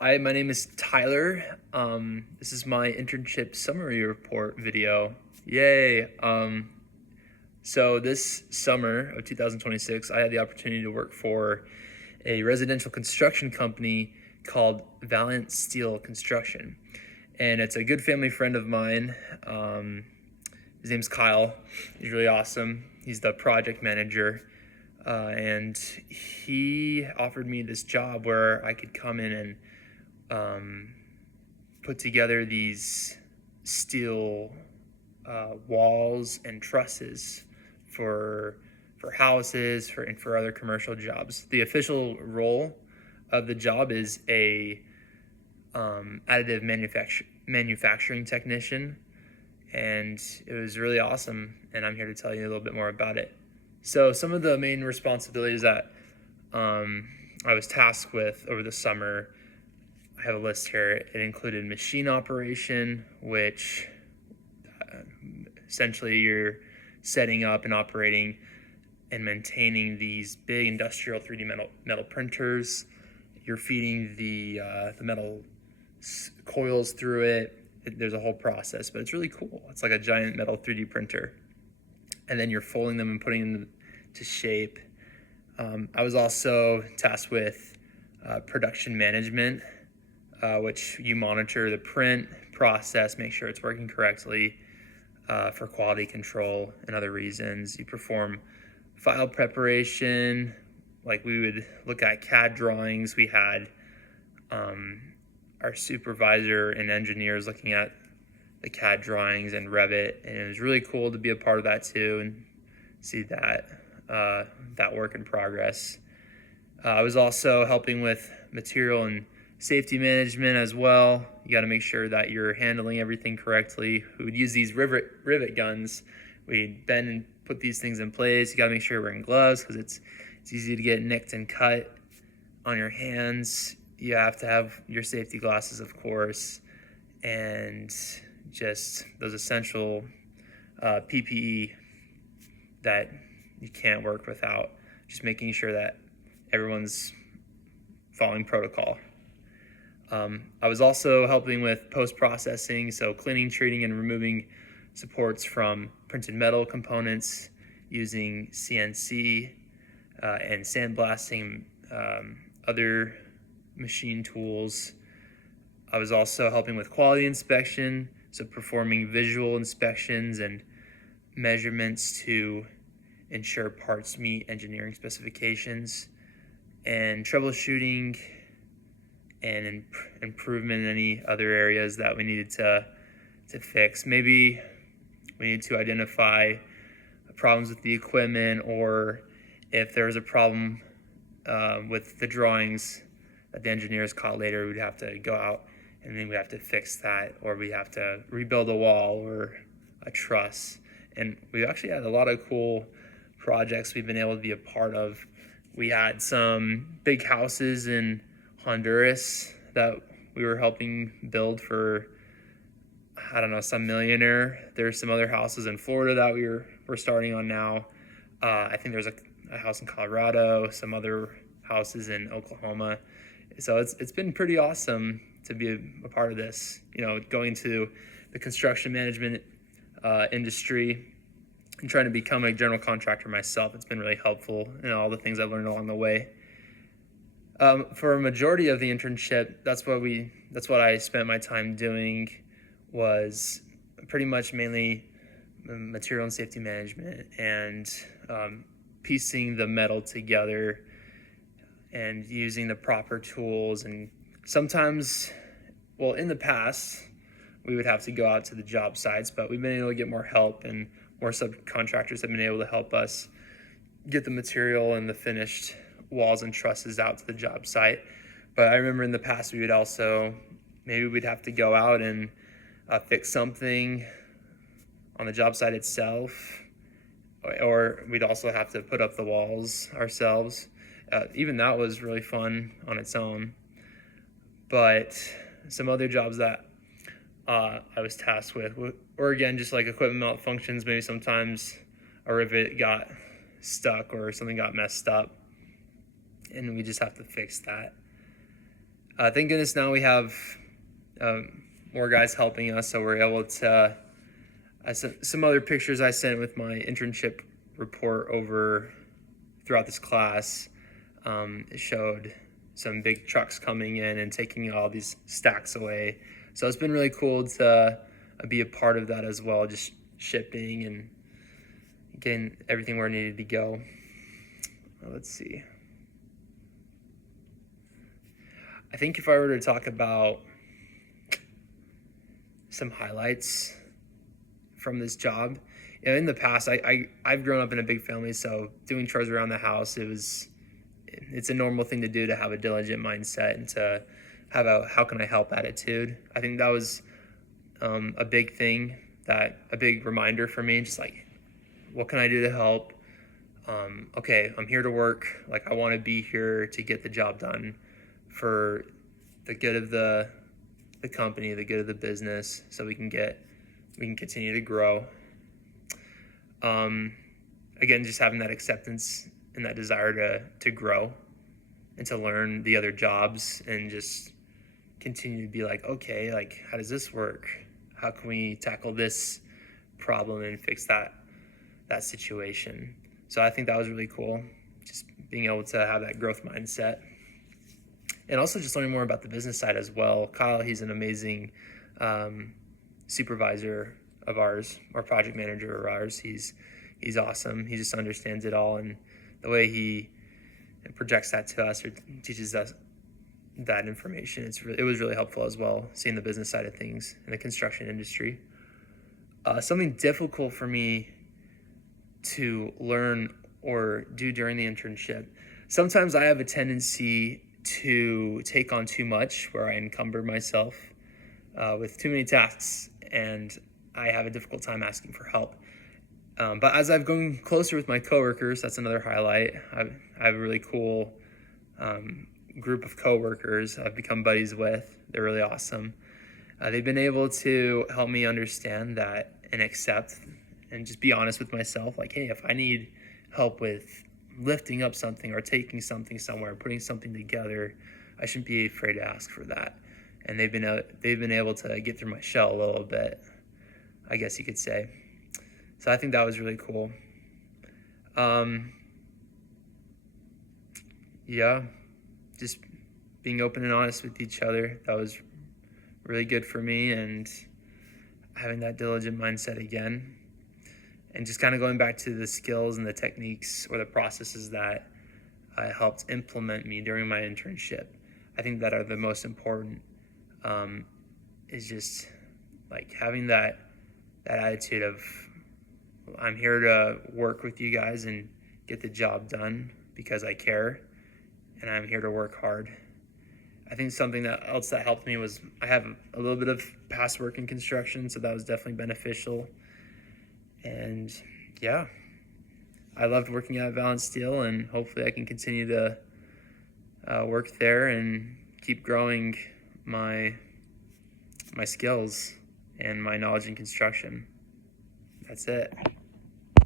Hi, my name is Tyler. This is my internship summary report video. Yay! So this summer of 2026, I had the opportunity to work for a residential construction company called Valiant Steel Construction, and it's a good family friend of mine. His name's Kyle. He's really awesome. He's the project manager, and he offered me this job where I could come in and put together these steel walls and trusses for houses and for other commercial jobs. The official role of the job is a additive manufacturing technician, and it was really awesome. And I'm here to tell you a little bit more about it. So some of the main responsibilities that I was tasked with over the summer, I have a list here. It included machine operation, which essentially you're setting up and operating and maintaining these big industrial 3D metal printers. You're feeding the metal coils through it. There's a whole process, but it's really cool. It's like a giant metal 3D printer. And then you're folding them and putting them to shape. I was also tasked with production management, which you monitor the print process, make sure it's working correctly for quality control and other reasons. You perform file preparation, like we would look at CAD drawings. We had our supervisor and engineers looking at the CAD drawings and Revit, and it was really cool to be a part of that too and see that work in progress. I was also helping with material and safety management as well. You got to make sure that you're handling everything correctly. We would use these rivet guns. We'd bend and put these things in place. You got to make sure you're wearing gloves because it's easy to get nicked and cut on your hands. You have to have your safety glasses, of course, and just those essential PPE that you can't work without. Just making sure that everyone's following protocol. I was also helping with post-processing, so cleaning, treating, and removing supports from printed metal components using CNC and sandblasting, other machine tools. I was also helping with quality inspection, so performing visual inspections and measurements to ensure parts meet engineering specifications, and troubleshooting and improvement in any other areas that we needed to fix. Maybe we need to identify problems with the equipment, or if there was a problem with the drawings that the engineers caught later, we'd have to go out and then we have to fix that, or we have to rebuild a wall or a truss. And we actually had a lot of cool projects we've been able to be a part of. We had some big houses in Honduras that we were helping build for, I don't know, some millionaire. There's some other houses in Florida that we're starting on now. I think there's a house in Colorado, some other houses in Oklahoma. So it's been pretty awesome to be a part of this. You know, going to the construction management industry and trying to become a general contractor myself. It's been really helpful in all the things I've learned along the way. For a majority of the internship, that's what I spent my time doing, was pretty much mainly material and safety management and piecing the metal together and using the proper tools. And sometimes, well, in the past, we would have to go out to the job sites, but we've been able to get more help, and more subcontractors have been able to help us get the material and the finished walls and trusses out to the job site. But I remember in the past we'd have to go out and fix something on the job site itself, or we'd also have to put up the walls ourselves. Even that was really fun on its own. But some other jobs that I was tasked with were again just like equipment malfunctions. Maybe sometimes a rivet got stuck or something got messed up, and we just have to fix that. Thank goodness now we have more guys helping us, so we're able to. Some other pictures I sent with my internship report over throughout this class. It showed some big trucks coming in and taking all these stacks away. So it's been really cool to be a part of that as well, just shipping and getting everything where it needed to go. Let's see. I think if I were to talk about some highlights from this job, in the past, I've grown up in a big family, so doing chores around the house, it's a normal thing to do, to have a diligent mindset and to have a how can I help attitude. I think that was a big thing, a big reminder for me, just like, what can I do to help? Okay, I'm here to work. Like, I want to be here to get the job done for the good of the company, the good of the business, so we can continue to grow. Again, just having that acceptance and that desire to grow and to learn the other jobs and just continue to be like, okay, like, how does this work? How can we tackle this problem and fix that situation? So I think that was really cool, just being able to have that growth mindset. And also just learning more about the business side as well. Kyle, he's an amazing supervisor of ours, or project manager of ours. He's awesome. He just understands it all, and the way he projects that to us or teaches us that information, it was really helpful as well, seeing the business side of things in the construction industry. Something difficult for me to learn or do during the internship. Sometimes I have a tendency to take on too much, where I encumber myself with too many tasks, and I have a difficult time asking for help. But as I've grown closer with my coworkers, that's another highlight. I have a really cool group of coworkers I've become buddies with. They're really awesome. They've been able to help me understand that and accept and just be honest with myself. Like, hey, if I need help with lifting up something or taking something somewhere, putting something together, I shouldn't be afraid to ask for that. And they've been able to get through my shell a little bit, I guess you could say. So I think that was really cool. Yeah, just being open and honest with each other, that was really good for me, and having that diligent mindset again, and just kind of going back to the skills and the techniques or the processes that helped implement me during my internship. I think that are the most important, is just like having that attitude of, I'm here to work with you guys and get the job done because I care, and I'm here to work hard. I think something else that helped me was I have a little bit of past work in construction, so that was definitely beneficial. And yeah, I loved working at Valance Steel, and hopefully I can continue to work there and keep growing my skills and my knowledge in construction. That's it.